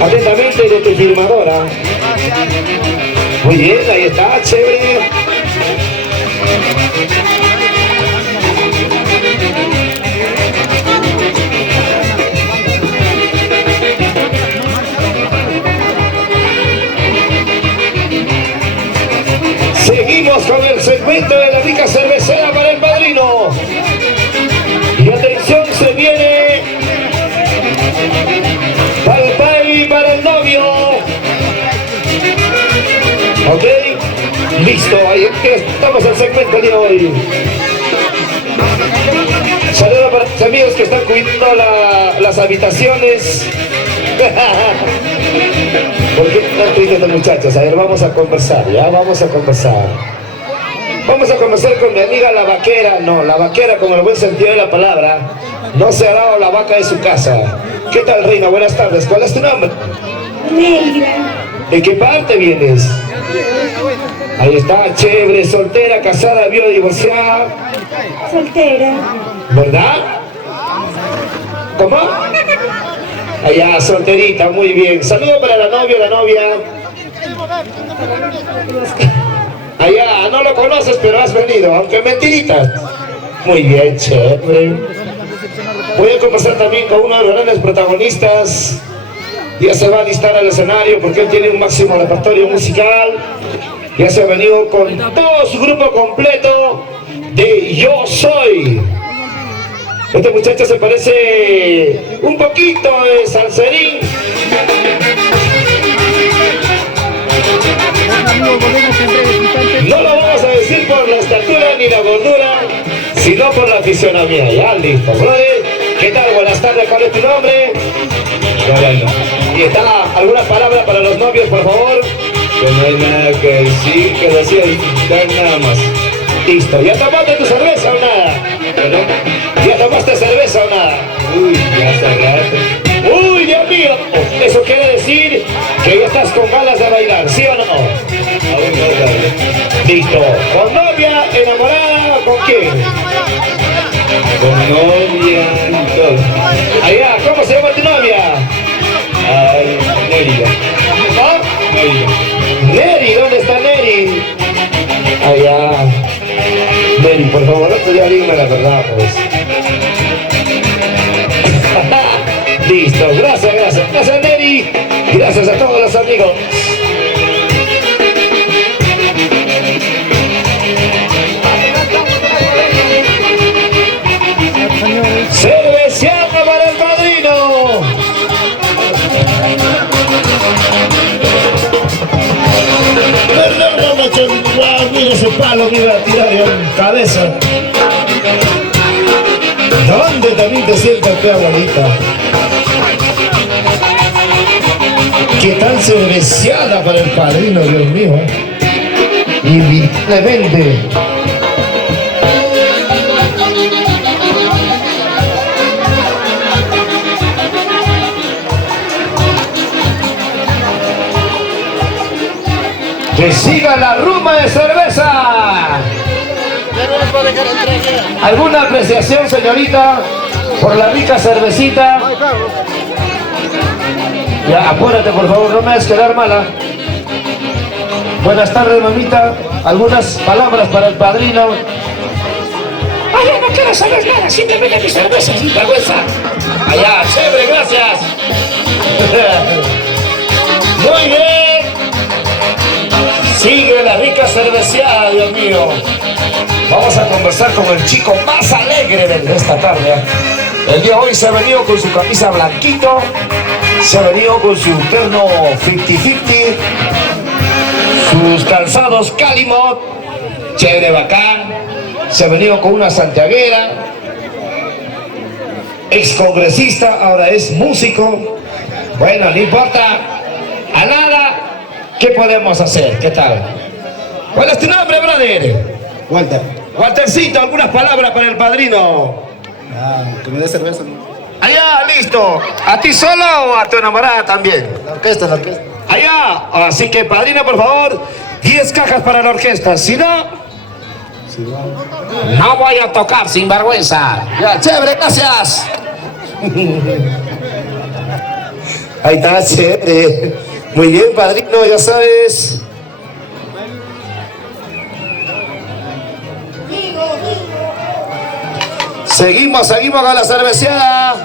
Atentamente de tu firmadora. Muy bien, ahí está, chévere. Seguimos con el segmento de la rica cervecera para el padrino. Y atención, se viene para el pai y para el novio. Ok, listo, ahí estamos en el segmento de hoy. Saludos para los amigos que están cuidando las habitaciones. ¿Por qué están tristes, muchachos? A ver, vamos a conversar, ¿ya? Vamos a conversar. Vamos a conversar con mi amiga la vaquera. No, la vaquera con el buen sentido de la palabra. No se ha dado la vaca de su casa. ¿Qué tal, reina? Buenas tardes. ¿Cuál es tu nombre? Negra. ¿De qué parte vienes? Ahí está, chévere, soltera, casada, viuda, divorciada. Soltera. ¿Verdad? ¿Cómo? Allá, solterita, muy bien. Saludo para la novia. Allá, no lo conoces, pero has venido, aunque mentirita. Muy bien, chévere. Voy a conversar también con uno de los grandes protagonistas. Ya se va a alistar al escenario porque él tiene un máximo repertorio musical. Ya se ha venido con todo su grupo completo de Yo Soy. Este muchacho se parece un poquito de Salserín. No lo vamos a decir por la estatura ni la gordura, sino por la fisionomía. Ya, listo, brother. ¿Qué tal? Buenas tardes, ¿cuál es tu nombre? Y está, ¿alguna palabra para los novios, por favor? Que no hay nada que decir, que decir disfrutar nada más. Listo, ¿ya tomaste tu cerveza o nada? ¿Perdón? ¿Ya tomaste cerveza o nada? Uy, ya hace rato. ¡Uy, Dios mío! Eso quiere decir que ya estás con ganas de bailar, ¿sí o no? Aún no tarde. Listo. ¿Con novia, enamorada, con quién? Con novia y todo. Allá, ¿cómo se llama tu novia? Ay, Mérida. ¿No? Mérida. Neri, ¿dónde está Neri? Allá. Neri, por favor, no te digas digna la verdad, pues. Listo, gracias. Gracias, Neri. Gracias a todos los amigos. Cerveciana para el padrino. Perdóname, chaval, mira ese palo que iba a tirar en cabeza. ¿Dónde también te sientas, fea bonita? ¿Qué tal cerveciada para el padrino, Dios mío? Inevitablemente. ¡Que siga la rumba de cerveza! ¿Alguna apreciación, señorita, por la rica cervecita? Ya, apúrate, por favor, no me hagas quedar mala. Buenas tardes, mamita. ¿Algunas palabras para el padrino? Ay, no quiero saber nada, simplemente mi cerveza, sin vergüenza. Allá, chévere, gracias. Muy bien. Sigue la rica cerveceada, Dios mío. Vamos a conversar con el chico más alegre de esta tarde. El día de hoy se ha venido con su camisa blanquito, se ha venido con su terno 50-50, sus calzados Calimot, chévere, bacán. Se ha venido con una santiaguera, ex congresista, ahora es músico. Bueno, no importa, a nada. ¿Qué podemos hacer? ¿Qué tal? ¿Cuál es tu nombre, brother? Walter. Waltercito, algunas palabras para el padrino. Que me dé cerveza, ¿no? Allá, listo. ¿A ti solo o a tu enamorada también? La orquesta. Allá. Así que, padrino, por favor, 10 cajas para la orquesta. Si no, no voy a tocar, sin vergüenza. Ya, chévere, gracias. Ahí está, chévere. Muy bien, padrino, ya sabes. Seguimos con la cerveceada.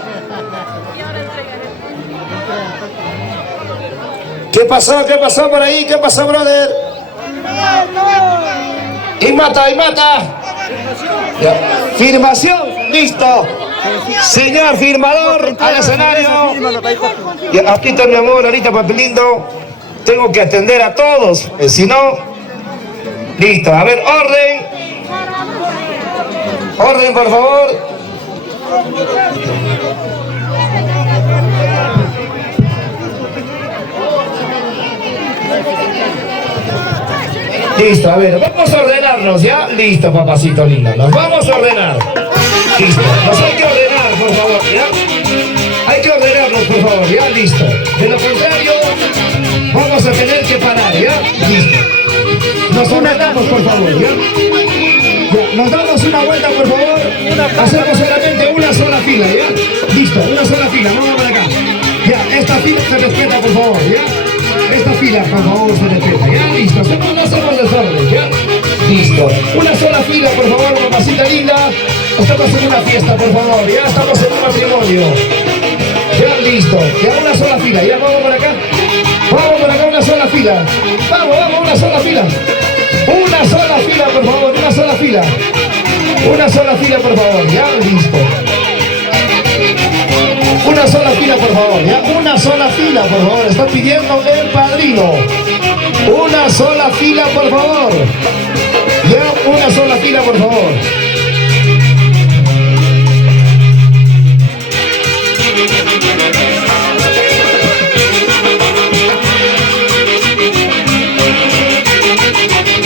¿Qué pasó? ¿Qué pasó por ahí? ¿Qué pasó, brother? Y mata. Ya. Firmación, listo. Señor firmador, al escenario. Y aquí está mi amor, ahorita papelindo. Tengo que atender a todos, si no. Listo, a ver, orden. Orden, por favor. Listo, a ver, vamos a ordenarnos, ¿ya? Listo, papacito lindo, nos vamos a ordenar. Listo, nos hay que ordenar, por favor, ¿ya? Hay que ordenarnos, por favor, ¿ya? Listo. De lo contrario, vamos a tener que parar, ¿ya? Listo. Nos ordenamos, por favor, ¿ya? Ya, nos damos una vuelta, por favor. Hacemos solamente una sola fila, ¿ya? Listo, una sola fila, vamos para acá. Ya, esta fila se respeta, por favor, ¿ya? Esta fila, por favor, se respeta, ¿ya? Listo, no hacemos desorden, ¿ya? Listo. Una sola fila, por favor, mamacita linda. Estamos en una fiesta, por favor, ¿ya? Estamos en un matrimonio. Ya, listo. Ya, una sola fila, ¿ya? Vamos por acá. Vamos por acá, una sola fila. Vamos, una sola fila. Una sola fila, por favor, una sola fila. Una sola fila, por favor, ya, listo. Una sola fila, por favor, ya. Una sola fila, por favor. Está pidiendo el padrino. Una sola fila, por favor. Ya, una sola fila, por favor.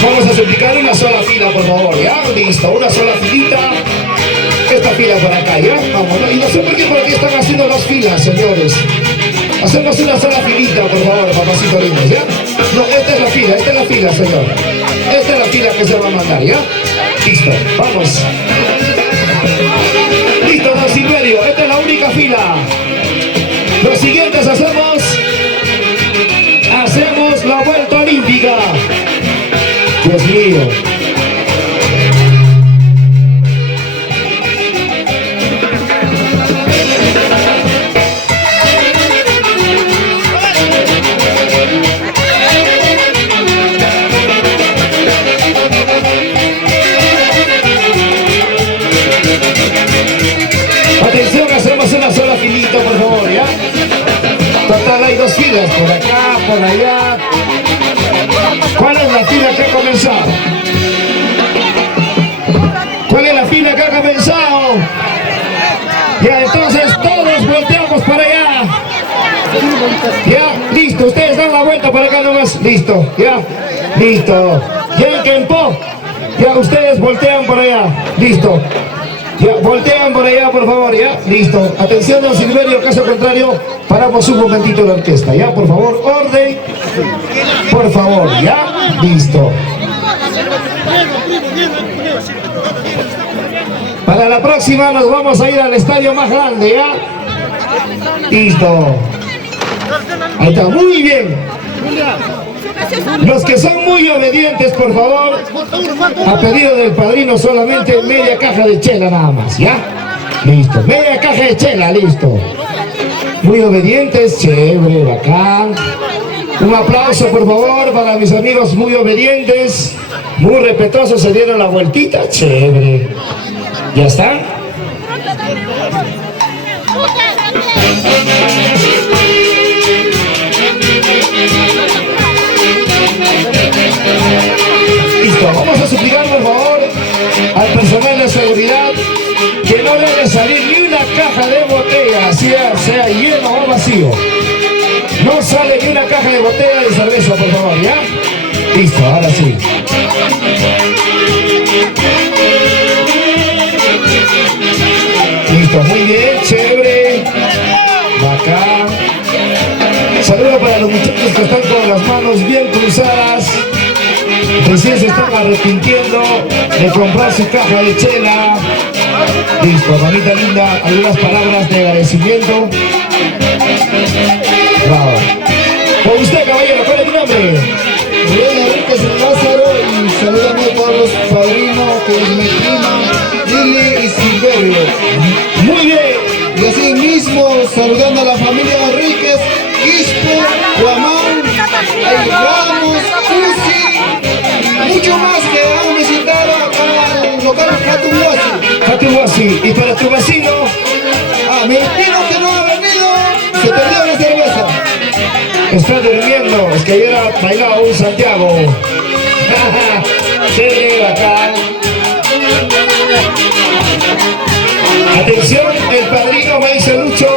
Vamos a suplicar una sola fila, por favor, ya, listo, una sola filita. Esta fila por acá, ya, vamos, ¿no? Y no sé por qué están haciendo dos filas, señores. Hacemos una sola filita, por favor, papacito lindo, ¿ya? No, esta es la fila, señor. Esta es la fila que se va a mandar, ¿ya? Listo, vamos. Listo, don Silverio, esta es la única fila. Los siguientes hacemos la vuelta olímpica. Dios mío. Atención, hacemos una sola filita, por favor, ¿ya? Total, hay dos filas, por acá, por allá. ¿Cuál es la fila que ha comenzado? ¿Cuál es la fila que ha comenzado? Ya, entonces todos volteamos para allá. Ya, listo, ustedes dan la vuelta para acá nomás. Listo, ya, listo. Ya en Kempo, ya ustedes voltean por allá. Listo. Ya, voltean por allá, por favor, ya. Listo. Atención, don Silverio, caso contrario, paramos un momentito la orquesta, ya, por favor, orden. Por favor, ya. Listo. Para la próxima nos vamos a ir al estadio más grande, ya. Listo. Ahí está, muy bien. Los que son muy obedientes, por favor, a pedido del padrino, solamente media caja de chela nada más, ¿ya? Listo, media caja de chela, listo. Muy obedientes, chévere, bacán. Un aplauso, por favor, para mis amigos muy obedientes, muy respetuosos, se dieron la vueltita, chévere. ¿Ya está? Listo, vamos a suplicar, por favor, al personal de seguridad que no debe salir ni una caja de botella, sea lleno o vacío. No sale ni una caja de botella de cerveza, por favor, ¿ya? Listo, ahora sí. Listo, muy bien, chévere. Bacán. Saludos para los muchachos que están con las manos bien cruzadas. Recién se están arrepintiendo de comprar su caja de chela. Listo, mamita linda, algunas palabras de agradecimiento. Con usted, caballero, ¿cuál es tu nombre? Rubén Enríquez Lázaro y saludando a todos los padrinos, que es mi prima, Lili y Silverio. Muy bien. Y así mismo saludando a la familia Enríquez, Quispe, Guamán, Ramos, Cusi, mucho más que han visitado acá al local Fatuhuasi. Fatuhuasi. ¿Y para tu vecino? A mi vecino que no ha venido, se perdió la cerveza. Está durmiendo, es que ayer ha bailado un Santiago. Chévere, acá. Atención, el padrino me dice Lucho,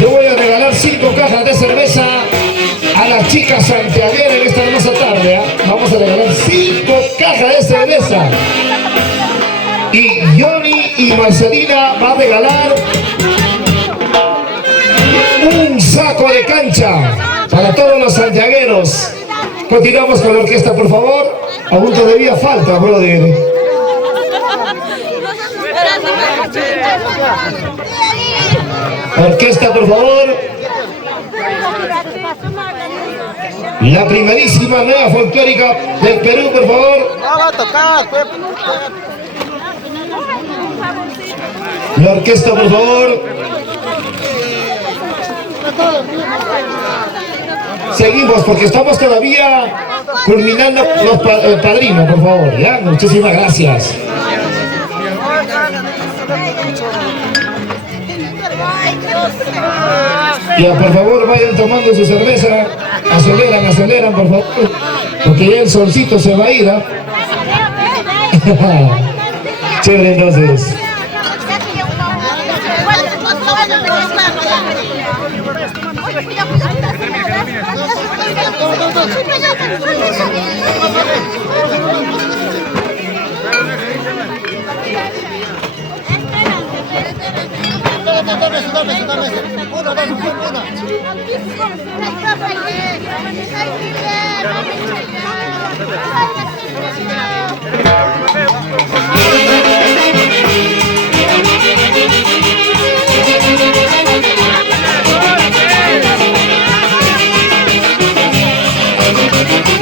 yo voy a regalar 5 cajas de cerveza a las chicas santiagueras en esta hermosa tarde. ¿Eh? Vamos a regalar 5 cajas de cerveza. Y Johnny y Marcelina va a regalar un saco de cancha para todos los santiagueros. Continuamos con la orquesta, por favor. Aún todavía falta, brother. Orquesta, por favor. La primerísima nueva folclórica del Perú, por favor. La orquesta, por favor. Seguimos porque estamos todavía culminando el padrino, por favor. ¿Ya? Muchísimas gracias. Ya, por favor, vayan tomando su cerveza. Aceleran, por favor. Porque ya el solcito se va a ir. ¿Ah? Chévere, entonces.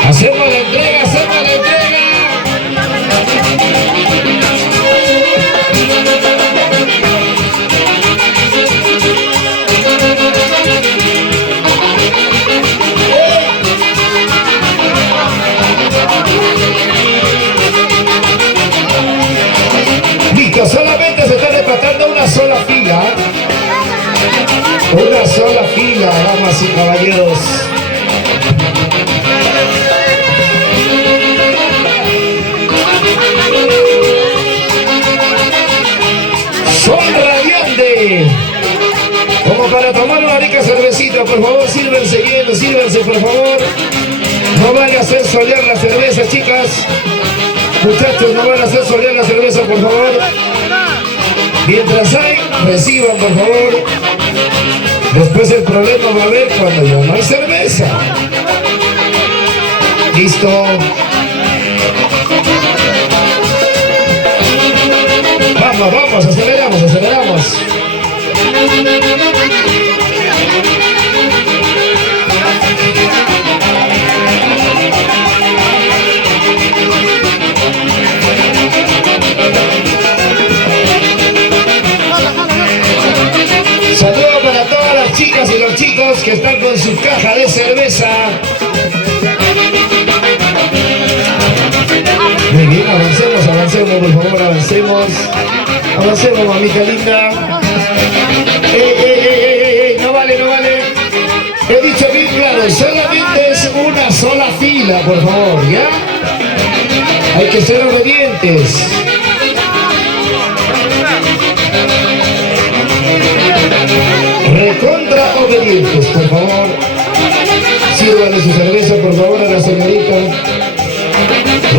Hacemos la entrega, Listo, solamente se está retratando una sola fila. Una sola fila, damas y caballeros. Son radiante. Como para tomar una rica cervecita, por favor, sírvense hielo, sírvense, por favor. No van a hacer solear la cerveza, chicas. Muchachos, no van a hacer solear la cerveza, por favor. Mientras hay, reciban, por favor. Después el problema va a haber cuando ya no hay cerveza. Listo. Vamos, aceleramos. Saludos para todas las chicas y los chicos que están con su caja de cerveza. Muy bien, avancemos, por favor, avancemos, mamita linda. No vale. He dicho bien claro, solamente es una sola fila, por favor, ¿ya? Hay que ser obedientes. Recontra obedientes, por favor. Sírvanle su cerveza, por favor, a la señorita.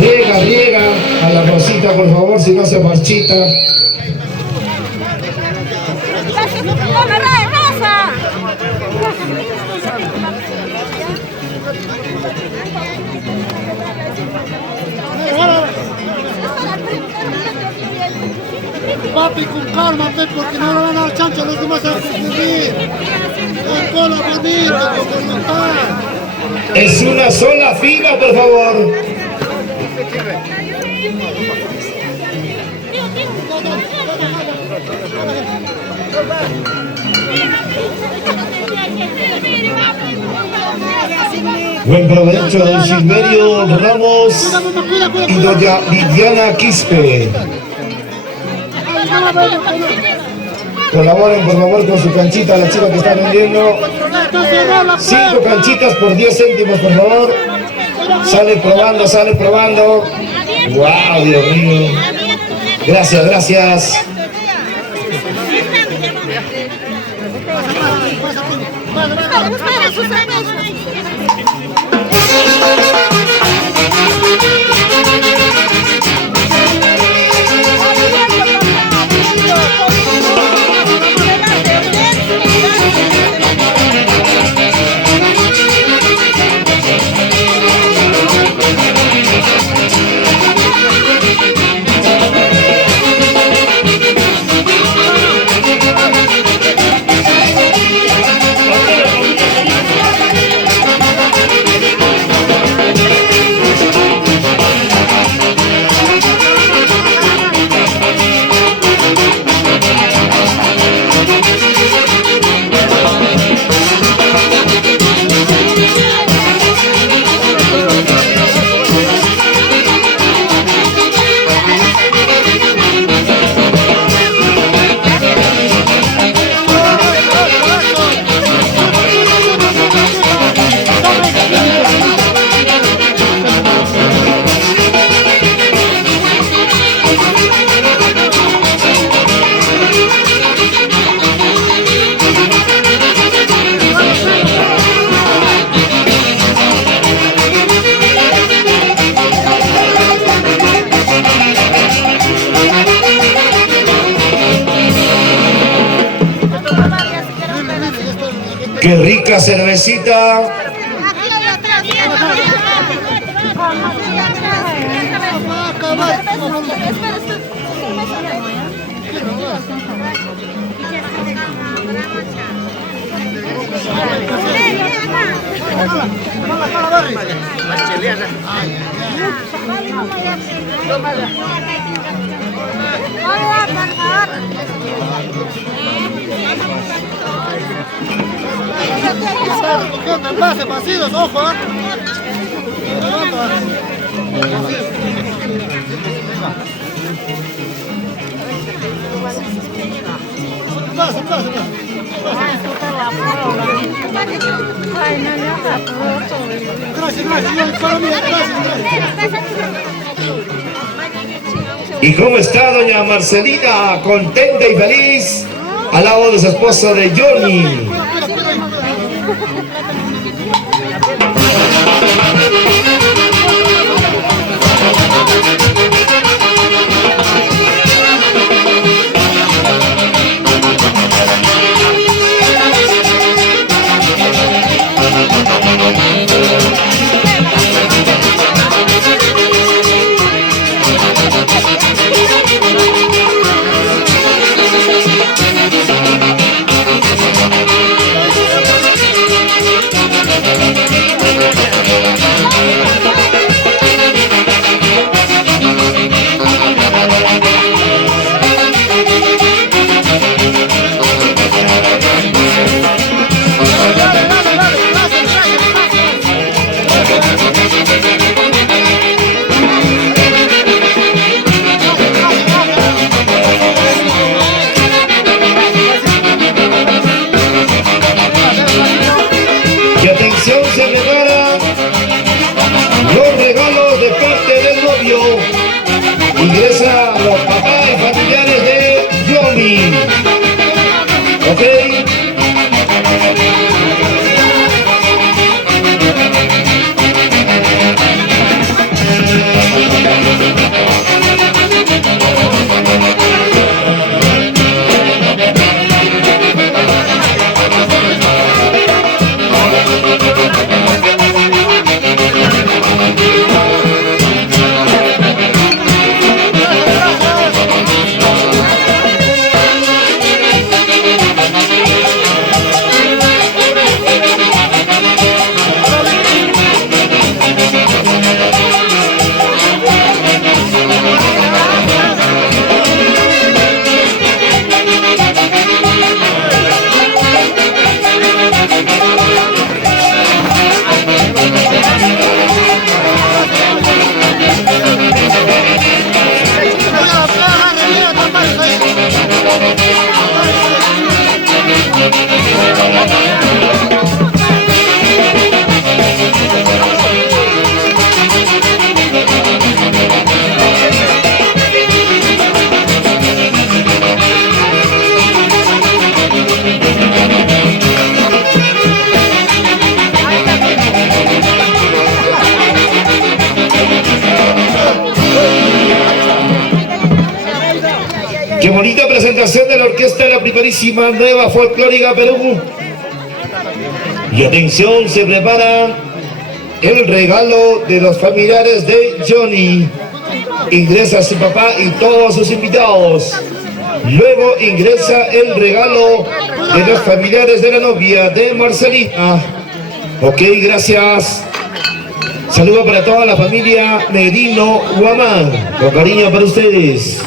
Riega a la rosita, por favor, si no se marchita. Papi, con calma, porque no le van a dar chance a los demás a confundir. Es una sola fila, por favor. Buen provecho, don Silverio Ramos y doña Viviana Quispe. Colaboren por favor con su canchita, la chica que está vendiendo. 5 canchitas por 10 céntimos, por favor. Sale probando, sale probando. Wow, Dios mío. Gracias, gracias. Qué rica cervecita. Envase, pasillos, ojo, ¿Y cómo está doña Marcelina? Contenta y feliz al lado de su esposo de Johnny. presentación de la orquesta de la primerísima Nueva Folclórica Perú. Y atención, se prepara el regalo de los familiares de Johnny. Ingresa su papá y todos sus invitados. Luego ingresa el regalo de los familiares de la novia de Marcelina. Ok, gracias. Saludo para toda la familia Merino Guamán. Con cariño para ustedes.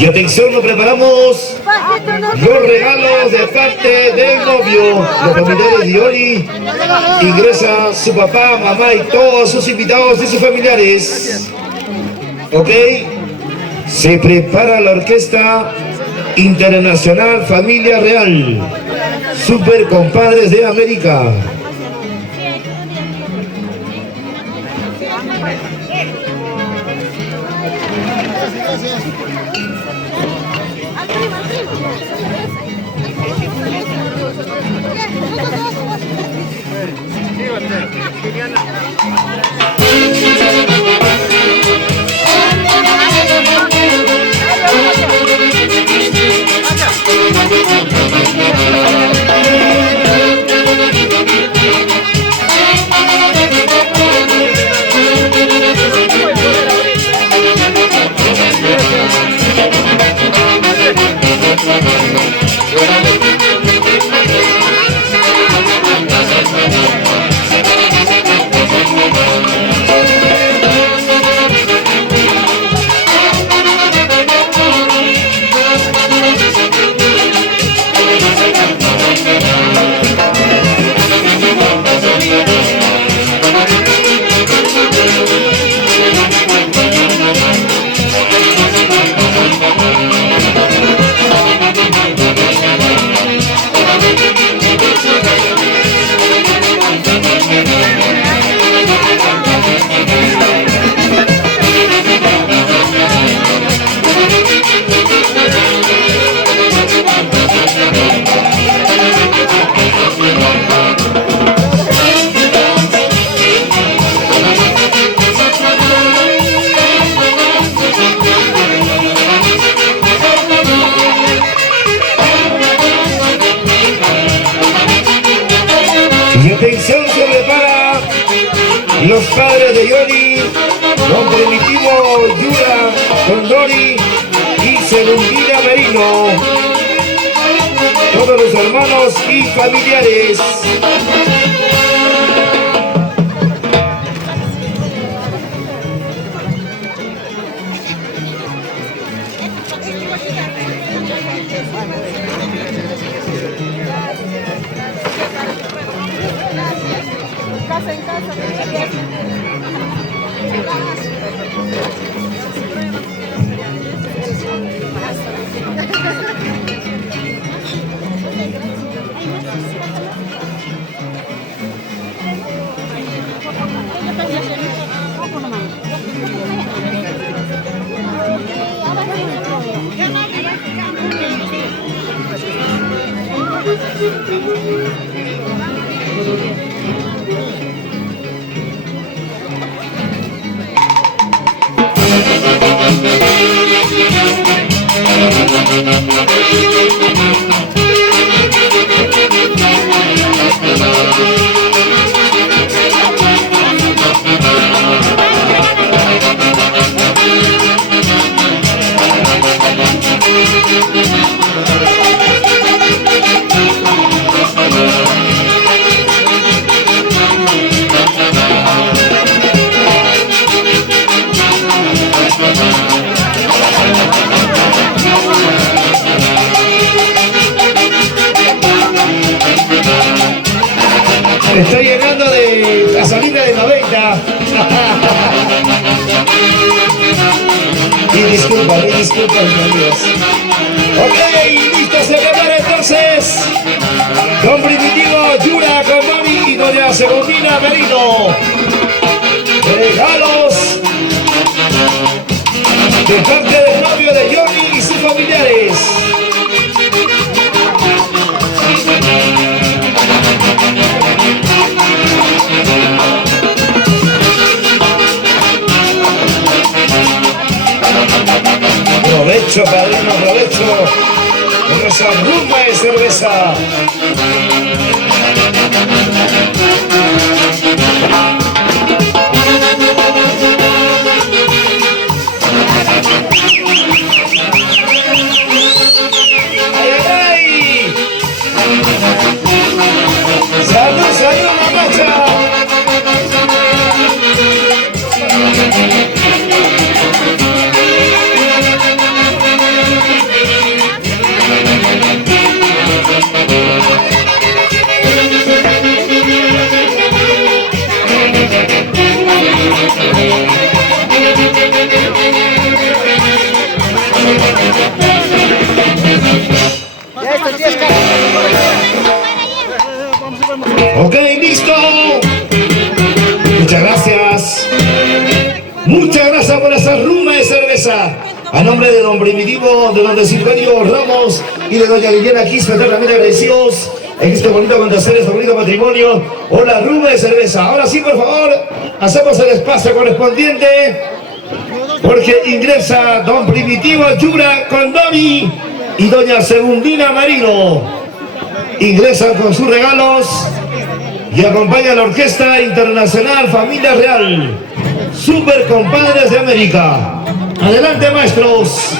Y atención, nos preparamos los regalos de parte del novio. Los familiares de Oli. Ingresa su papá, mamá y todos sus invitados y sus familiares. Ok. Se prepara la orquesta internacional Familia Real. Super Compadres de América. Los padres de Yoli, don Primitivo Yura, don Dori y Selundina Merino, todos los hermanos y familiares. Casa en casa. Estoy llegando de gasolina de 90. Y disculpa, mis amigos. Ok, listo, se prepara entonces. Don Primitivo, Yura, Comani y doña Segundina Merino. Regalos de parte del novio de Johnny y sus familiares. Provecho, padrino, provecho con esa rumba de cerveza. ¡Ay, ay, ay! ¡Salud, salud, mamacha! Ok, listo. Muchas gracias. Muchas gracias por esa rumba de cerveza. A nombre de don Primitivo, de don Silverio Ramos y de doña Liliana Quispe, eternamente agradecidos en este bonito acontecer, este bonito matrimonio, o la rumba de cerveza. Ahora sí, por favor, hacemos el espacio correspondiente, porque ingresa don Primitivo Yura Condoni y doña Segundina Marino. Ingresan con sus regalos y acompaña a la Orquesta Internacional Familia Real, Super Compadres de América. Adelante, maestros.